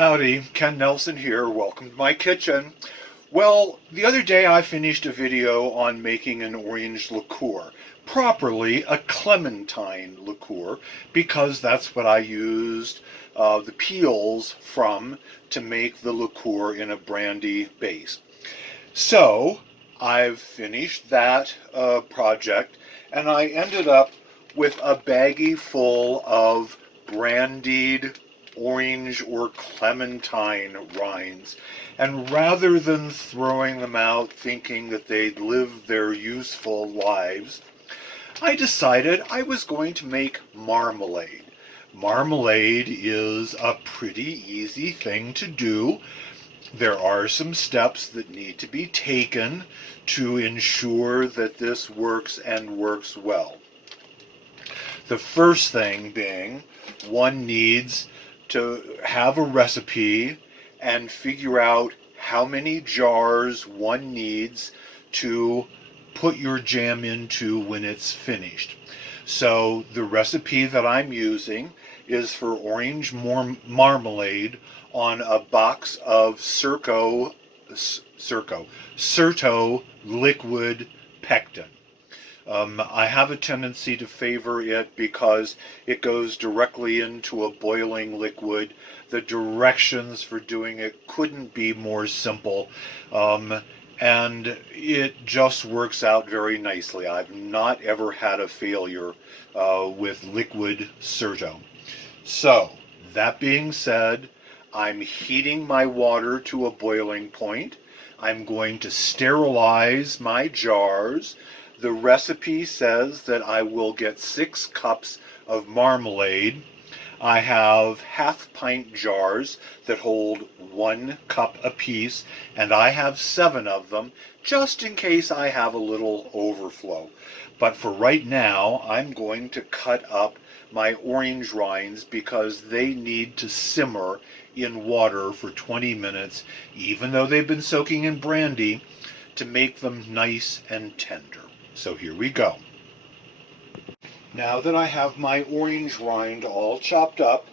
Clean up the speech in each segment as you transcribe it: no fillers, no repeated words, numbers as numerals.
Howdy, Ken Nelson here. Welcome to my kitchen. Well, the other day I finished a video on making an orange liqueur, properly a Clementine liqueur, because that's what I used the peels from to make the liqueur in a brandy base. So I've finished that project, and I ended up with a baggie full of brandied orange or clementine rinds. And rather than throwing them out thinking that they'd lived their useful lives, I decided I was going to make marmalade. Marmalade is a pretty easy thing to do. There are some steps that need to be taken to ensure that this works and works well. The first thing being, one needs to have a recipe and figure out how many jars one needs to put your jam into when it's finished. So the recipe that I'm using is for orange marmalade on a box of Certo liquid pectin. I have a tendency to favor it because it goes directly into a boiling liquid. The directions for doing it couldn't be more simple, and it just works out very nicely. I've not ever had a failure with liquid Certo. So, that being said, I'm heating my water to a boiling point. I'm going to sterilize my jars. The recipe says that I will get 6 cups of marmalade. I have half-pint jars that hold 1 cup apiece, and I have 7 of them, just in case I have a little overflow. But for right now, I'm going to cut up my orange rinds because they need to simmer in water for 20 minutes, even though they've been soaking in brandy, to make them nice and tender. So here we go. Now that I have my orange rind all chopped up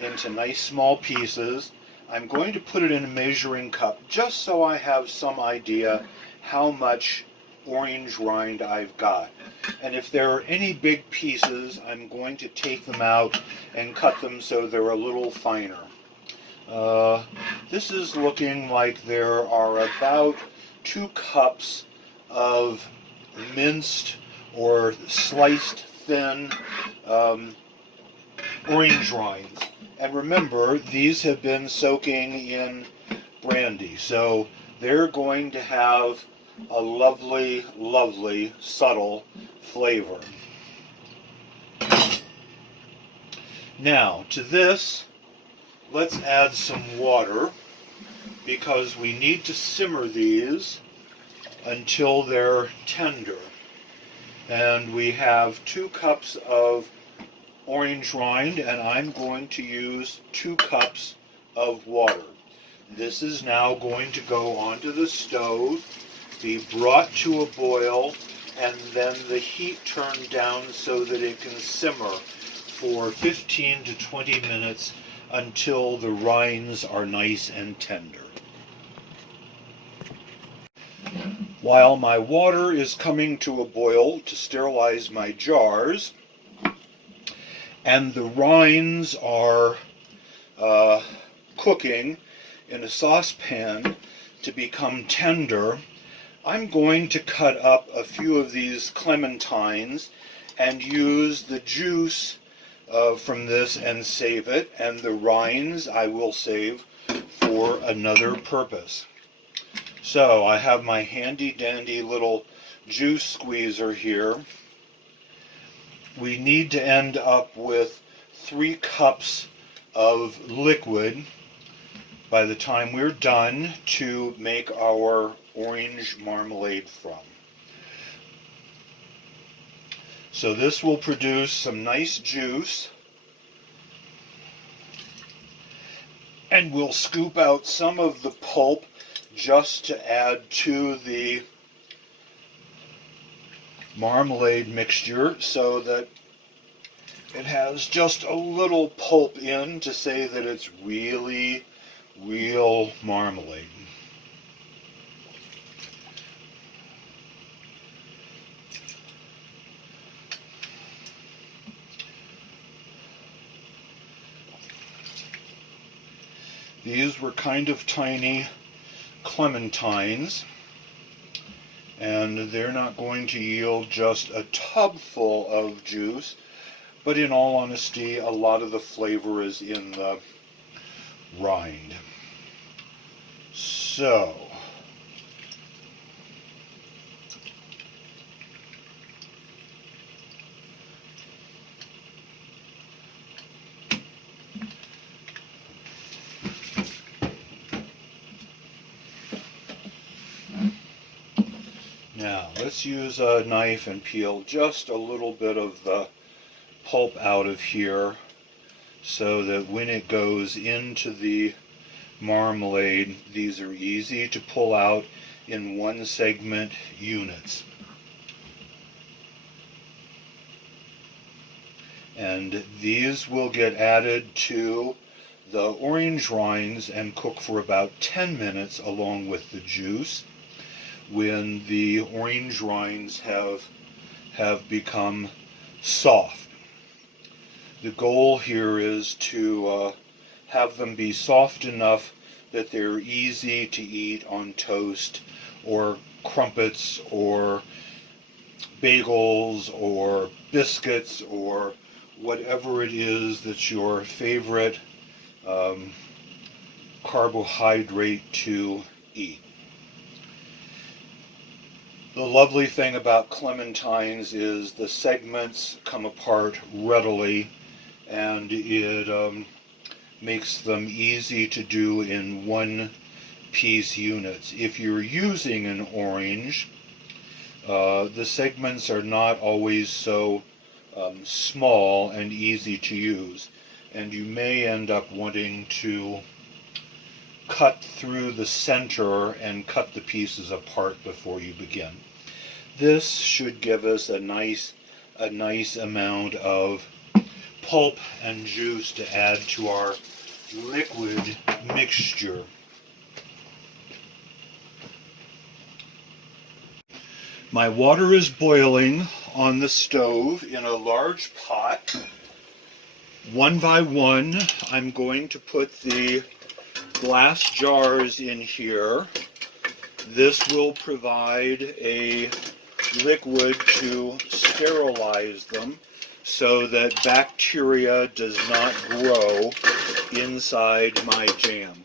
into nice small pieces, I'm going to put it in a measuring cup just so I have some idea how much orange rind I've got. And if there are any big pieces, I'm going to take them out and cut them so they're a little finer. This is looking like there are about 2 cups of minced or sliced thin orange rinds. And remember, these have been soaking in brandy, so they're going to have a lovely, lovely, subtle flavor. Now, to this, let's add some water, because we need to simmer these until they're tender. And we have 2 cups of orange rind, and I'm going to use 2 cups of water. This is now going to go onto the stove, be brought to a boil, and then the heat turned down so that it can simmer for 15 to 20 minutes until the rinds are nice and tender. While my water is coming to a boil to sterilize my jars, and the rinds are cooking in a saucepan to become tender, I'm going to cut up a few of these clementines and use the juice from this and save it, and the rinds I will save for another purpose. So I have my handy dandy little juice squeezer here. We need to end up with 3 cups of liquid by the time we're done to make our orange marmalade from. So this will produce some nice juice, and we'll scoop out some of the pulp just to add to the marmalade mixture so that it has just a little pulp in to say that it's really real marmalade. These were kind of tiny clementines, and they're not going to yield just a tub full of juice, but in all honesty, a lot of the flavor is in the rind. So, now let's use a knife and peel just a little bit of the pulp out of here so that when it goes into the marmalade, these are easy to pull out in one segment units. And these will get added to the orange rinds and cook for about 10 minutes along with the juice. When the orange rinds have become soft. The goal here is to have them be soft enough that they're easy to eat on toast or crumpets or bagels or biscuits or whatever it is that's your favorite carbohydrate to eat. The lovely thing about clementines is the segments come apart readily, and it makes them easy to do in one piece units. If you're using an orange, the segments are not always so small and easy to use, and you may end up wanting to cut through the center and cut the pieces apart before you begin. This should give us a nice amount of pulp and juice to add to our liquid mixture. My water is boiling on the stove in a large pot. One by one, I'm going to put the glass jars in here. This will provide a liquid to sterilize them so that bacteria does not grow inside my jam.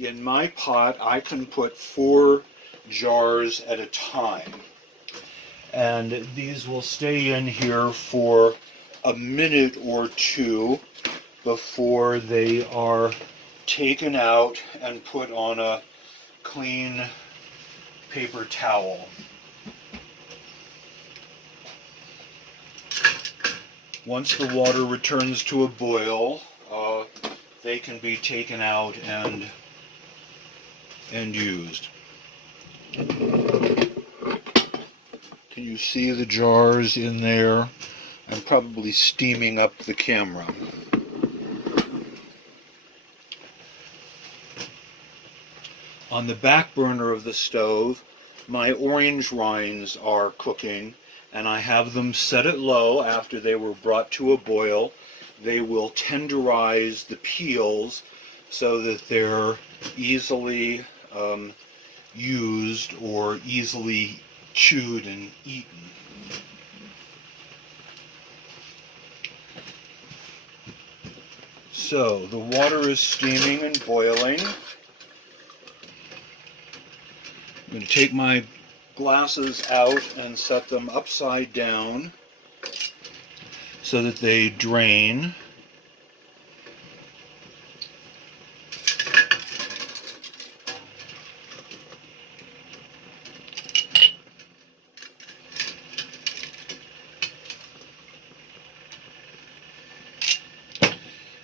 In my pot, I can put 4 jars at a time, and these will stay in here for a minute or two before they are taken out and put on a clean paper towel. Once the water returns to a boil, they can be taken out and used. Can you see the jars in there? I'm probably steaming up the camera. On the back burner of the stove, my orange rinds are cooking, and I have them set at low after they were brought to a boil. They will tenderize the peels so that they're easily used or easily chewed and eaten. So the water is steaming and boiling. I'm going to take my glasses out and set them upside down so that they drain.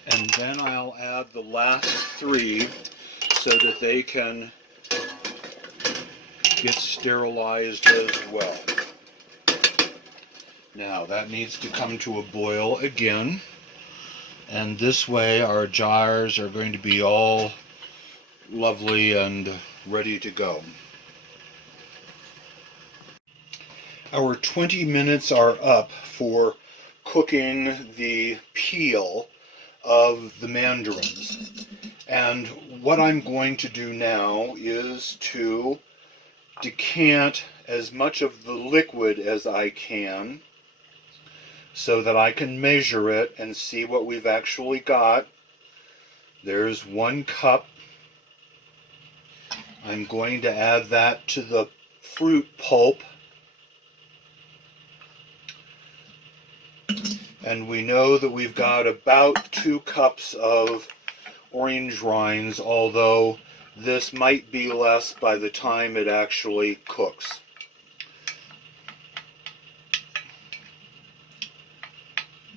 And then I'll add the last 3 so that they can get sterilized as well. Now that needs to come to a boil again, and this way our jars are going to be all lovely and ready to go. Our 20 minutes are up for cooking the peel of the mandarins. And what I'm going to do now is to decant as much of the liquid as I can so that I can measure it and see what we've actually got. There's 1 cup. I'm going to add that to the fruit pulp. And we know that we've got about 2 cups of orange rinds, although this might be less by the time it actually cooks.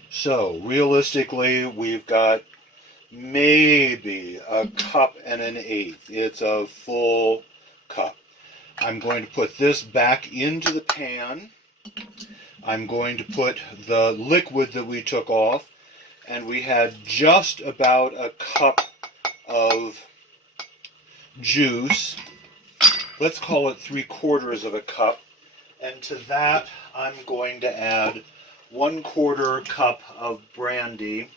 So, realistically, we've got maybe 1.1 cups. It's a full cup. I'm going to put this back into the pan. I'm going to put the liquid that we took off, and we had just about 1 cup of juice. Let's call it 3/4 of a cup. And to that, I'm going to add 1/4 cup of brandy,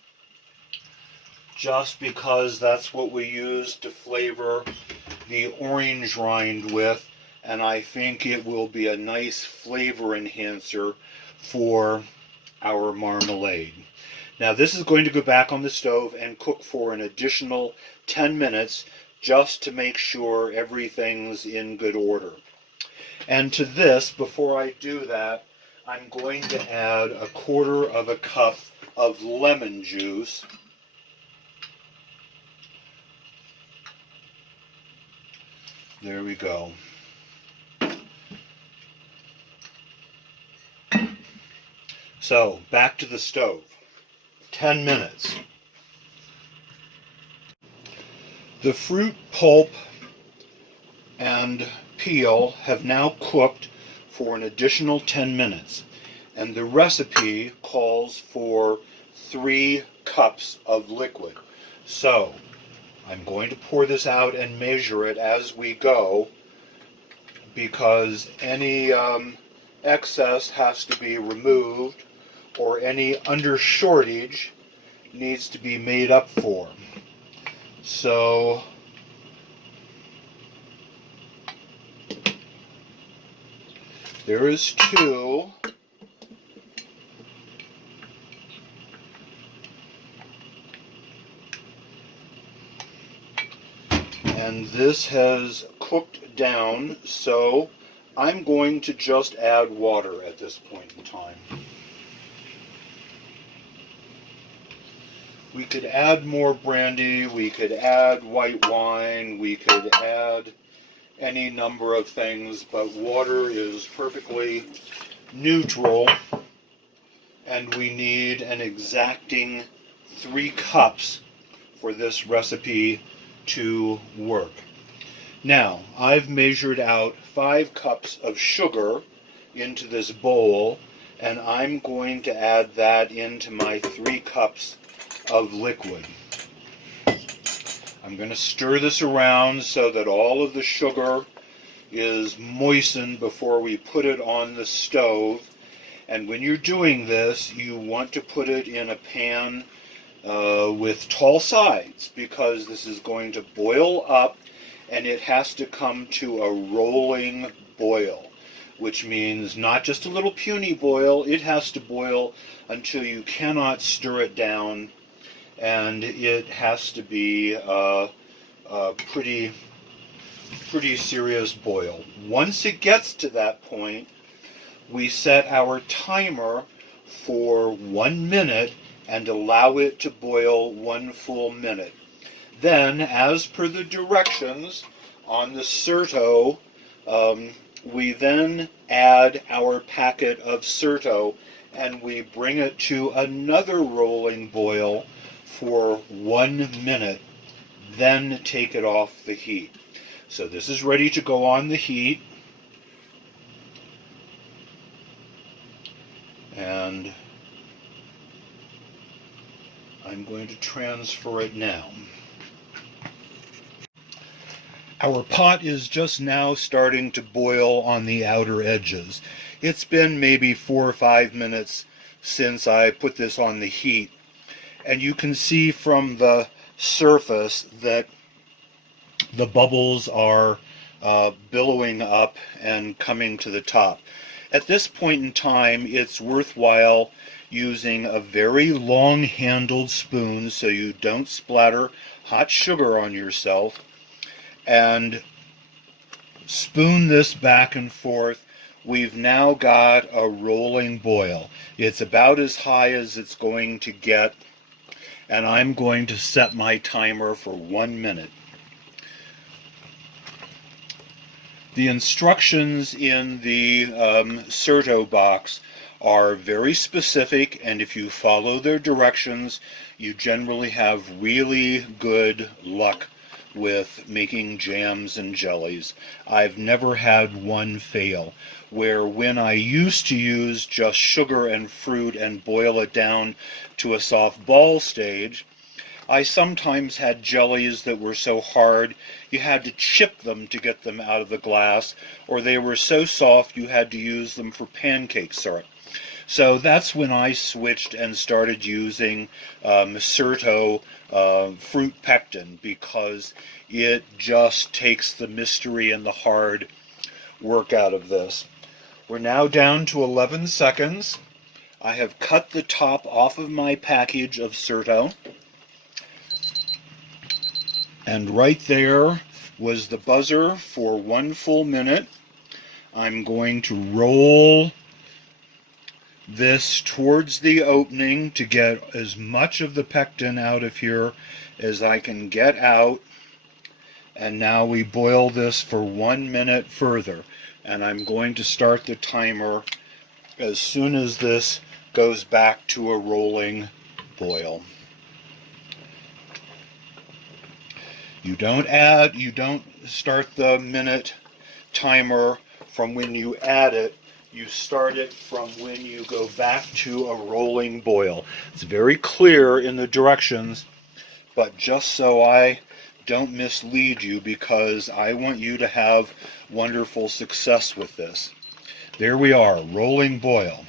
just because that's what we use to flavor the orange rind with, and I think it will be a nice flavor enhancer for our marmalade. Now this is going to go back on the stove and cook for an additional 10 minutes just to make sure everything's in good order. And to this, before I do that, I'm going to add 1/4 cup of lemon juice. There we go. So, back to the stove. 10 minutes. The fruit pulp and peel have now cooked for an additional 10 minutes. And the recipe calls for 3 cups of liquid. So, I'm going to pour this out and measure it as we go, because any excess has to be removed, or any under shortage needs to be made up for. So there is 2. And this has cooked down, so I'm going to just add water at this point in time. We could add more brandy, we could add white wine, we could add any number of things, but water is perfectly neutral, and we need an exacting 3 cups for this recipe to work. Now, I've measured out 5 cups of sugar into this bowl, and I'm going to add that into my 3 cups of liquid. I'm going to stir this around so that all of the sugar is moistened before we put it on the stove. And when you're doing this, you want to put it in a pan with tall sides, because this is going to boil up, and it has to come to a rolling boil, which means not just a little puny boil. It has to boil until you cannot stir it down, and it has to be a pretty serious boil. Once it gets to that point, we set our timer for 1 minute and allow it to boil 1 full minute. Then, as per the directions on the Certo, we then add our packet of Certo, and we bring it to another rolling boil for 1 minute, then take it off the heat. So this is ready to go on the heat, and I'm going to transfer it now. Our pot is just now starting to boil on the outer edges. It's been maybe 4 or 5 minutes since I put this on the heat, and you can see from the surface that the bubbles are billowing up and coming to the top. At this point in time, it's worthwhile using a very long-handled spoon so you don't splatter hot sugar on yourself, and spoon this back and forth. We've now got a rolling boil. It's about as high as it's going to get, and I'm going to set my timer for 1 minute. The instructions in the Certo box are very specific, and if you follow their directions, you generally have really good luck with making jams and jellies. I've never had one fail, where when I used to use just sugar and fruit and boil it down to a soft ball stage, I sometimes had jellies that were so hard you had to chip them to get them out of the glass, or they were so soft you had to use them for pancake syrup. So that's when I switched and started using Certo fruit pectin, because it just takes the mystery and the hard work out of this. We're now down to 11 seconds. I have cut the top off of my package of Certo, and right there was the buzzer for 1 full minute. I'm going to roll this towards the opening to get as much of the pectin out of here as I can get out. And now we boil this for 1 minute further. And I'm going to start the timer as soon as this goes back to a rolling boil. You don't start the minute timer from when you add it. You start it from when you go back to a rolling boil. It's very clear in the directions, but just so I don't mislead you, because I want you to have wonderful success with this. There we are, rolling boil.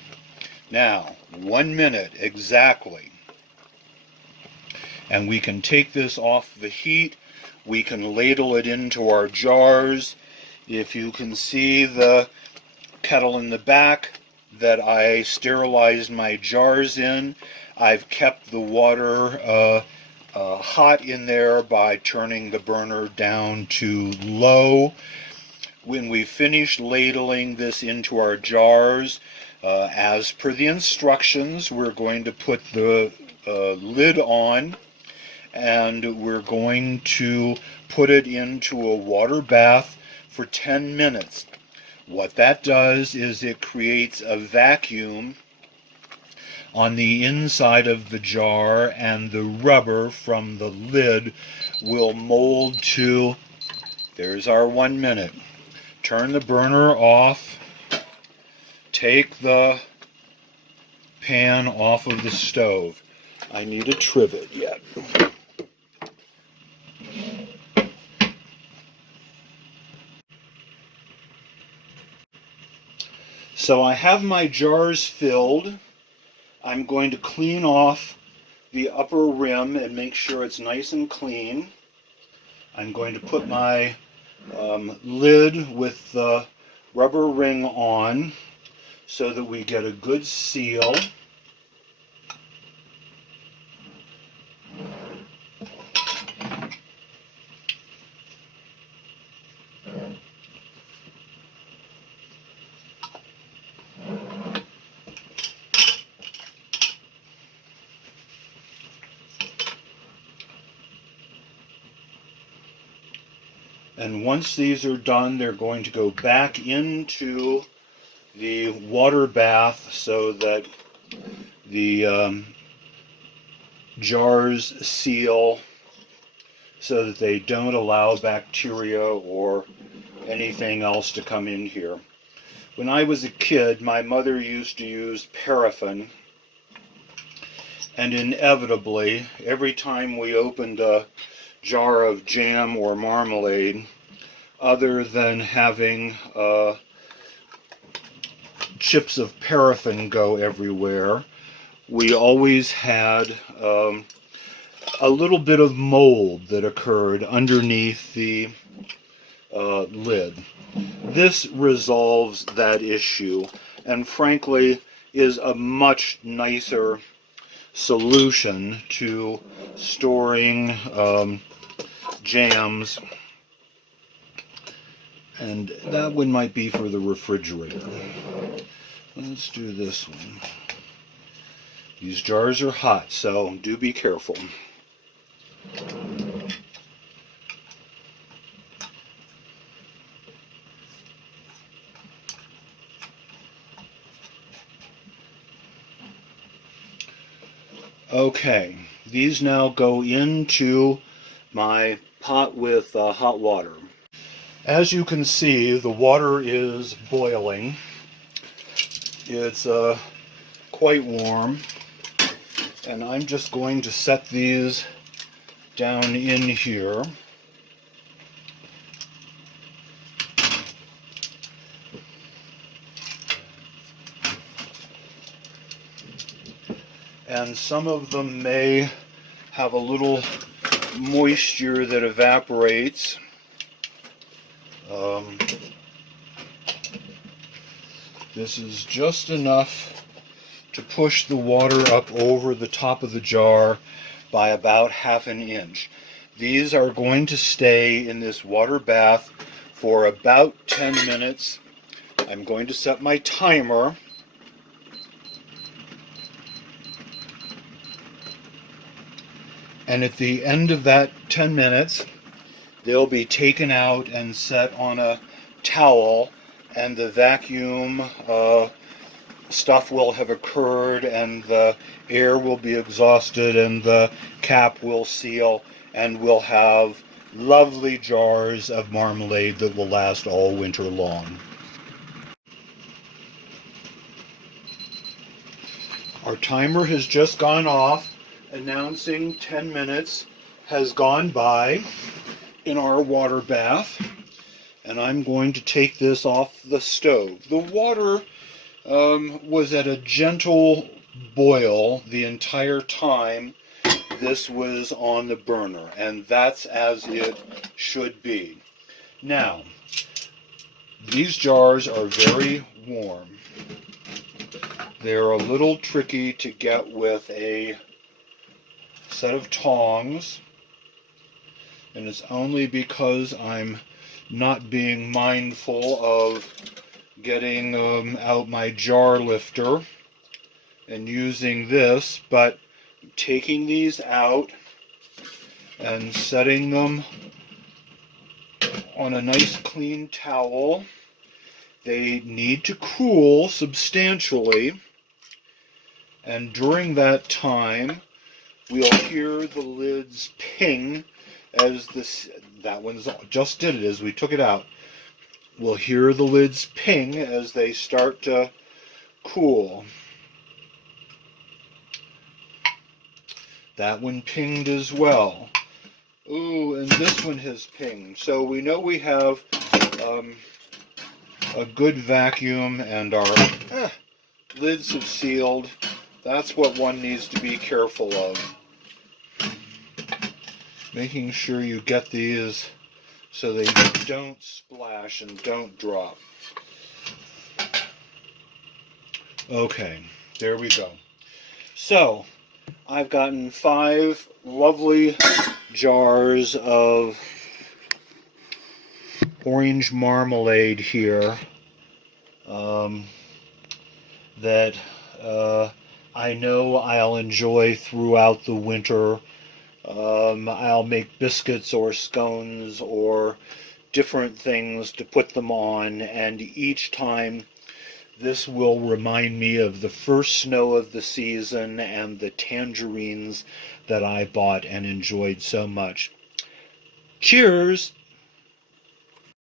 Now, 1 minute exactly. And we can take this off the heat. We can ladle it into our jars. If you can see the kettle in the back that I sterilized my jars in, I've kept the water hot in there by turning the burner down to low. When we finish ladling this into our jars, as per the instructions, we're going to put the lid on, and we're going to put it into a water bath for 10 minutes. What that does is it creates a vacuum on the inside of the jar, and the rubber from the lid will mold to, there's our 1 minute. Turn the burner off, take the pan off of the stove. I need a trivet yet. So I have my jars filled. I'm going to clean off the upper rim and make sure it's nice and clean. I'm going to put my lid with the rubber ring on so that we get a good seal. And once these are done, they're going to go back into the water bath so that the jars seal, so that they don't allow bacteria or anything else to come in here. When I was a kid, my mother used to use paraffin, and inevitably, every time we opened a jar of jam or marmalade, other than having chips of paraffin go everywhere. We always had a little bit of mold that occurred underneath the lid. This resolves that issue, and frankly is a much nicer solution to storing jams, and that one might be for the refrigerator. Let's do this one. These jars are hot, so do be careful. Okay, these now go into my pot with hot water. As you can see, the water is boiling. It's quite warm, and I'm just going to set these down in here. And some of them may have a little moisture that evaporates. This is just enough to push the water up over the top of the jar by about ½ inch. These are going to stay in this water bath for about 10 minutes. I'm going to set my timer. And at the end of that 10 minutes, they'll be taken out and set on a towel, and the vacuum stuff will have occurred, and the air will be exhausted, and the cap will seal, and we'll have lovely jars of marmalade that will last all winter long. Our timer has just gone off, announcing 10 minutes has gone by in our water bath, and I'm going to take this off the stove. The water was at a gentle boil the entire time this was on the burner, and that's as it should be. Now, these jars are very warm. They're a little tricky to get with a set of tongs, and it's only because I'm not being mindful of getting out my jar lifter and using this, but taking these out and setting them on a nice clean towel. They need to cool substantially, and during that time we'll hear the lids ping as that one's just did it as we took it out. We'll hear the lids ping as they start to cool. That one pinged as well. Ooh, and this one has pinged. So we know we have a good vacuum, and our lids have sealed. That's what one needs to be careful of. Making sure you get these so they don't splash and don't drop. Okay, there we go. So, I've gotten 5 lovely jars of orange marmalade here that I know I'll enjoy throughout the winter. I'll make biscuits or scones or different things to put them on, and each time this will remind me of the first snow of the season and the tangerines that I bought and enjoyed so much. Cheers!